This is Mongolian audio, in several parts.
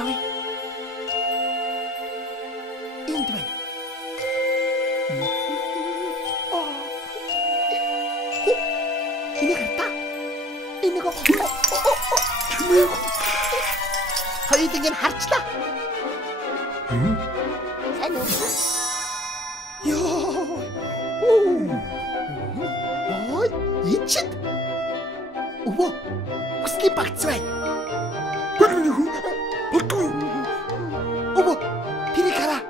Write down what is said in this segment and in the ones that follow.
явъя. Энд бай. Энийг хата. Энийг хоёрыг ингэ харчлаа. Сайн уу? Йоо. Ой, ичэд. Өвөө. Хүсний багц бай. Өвөө, тэрийг хараа.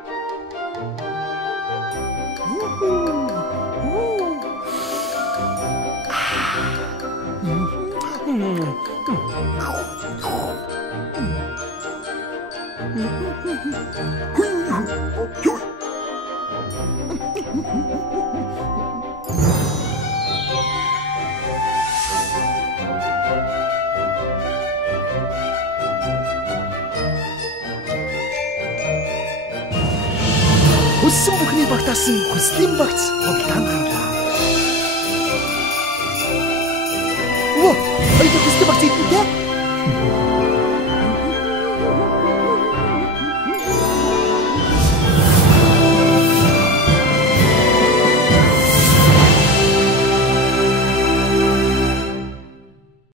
Хүссэн бүхний багтаасан хүслийн багц худалдаанд гарлаа.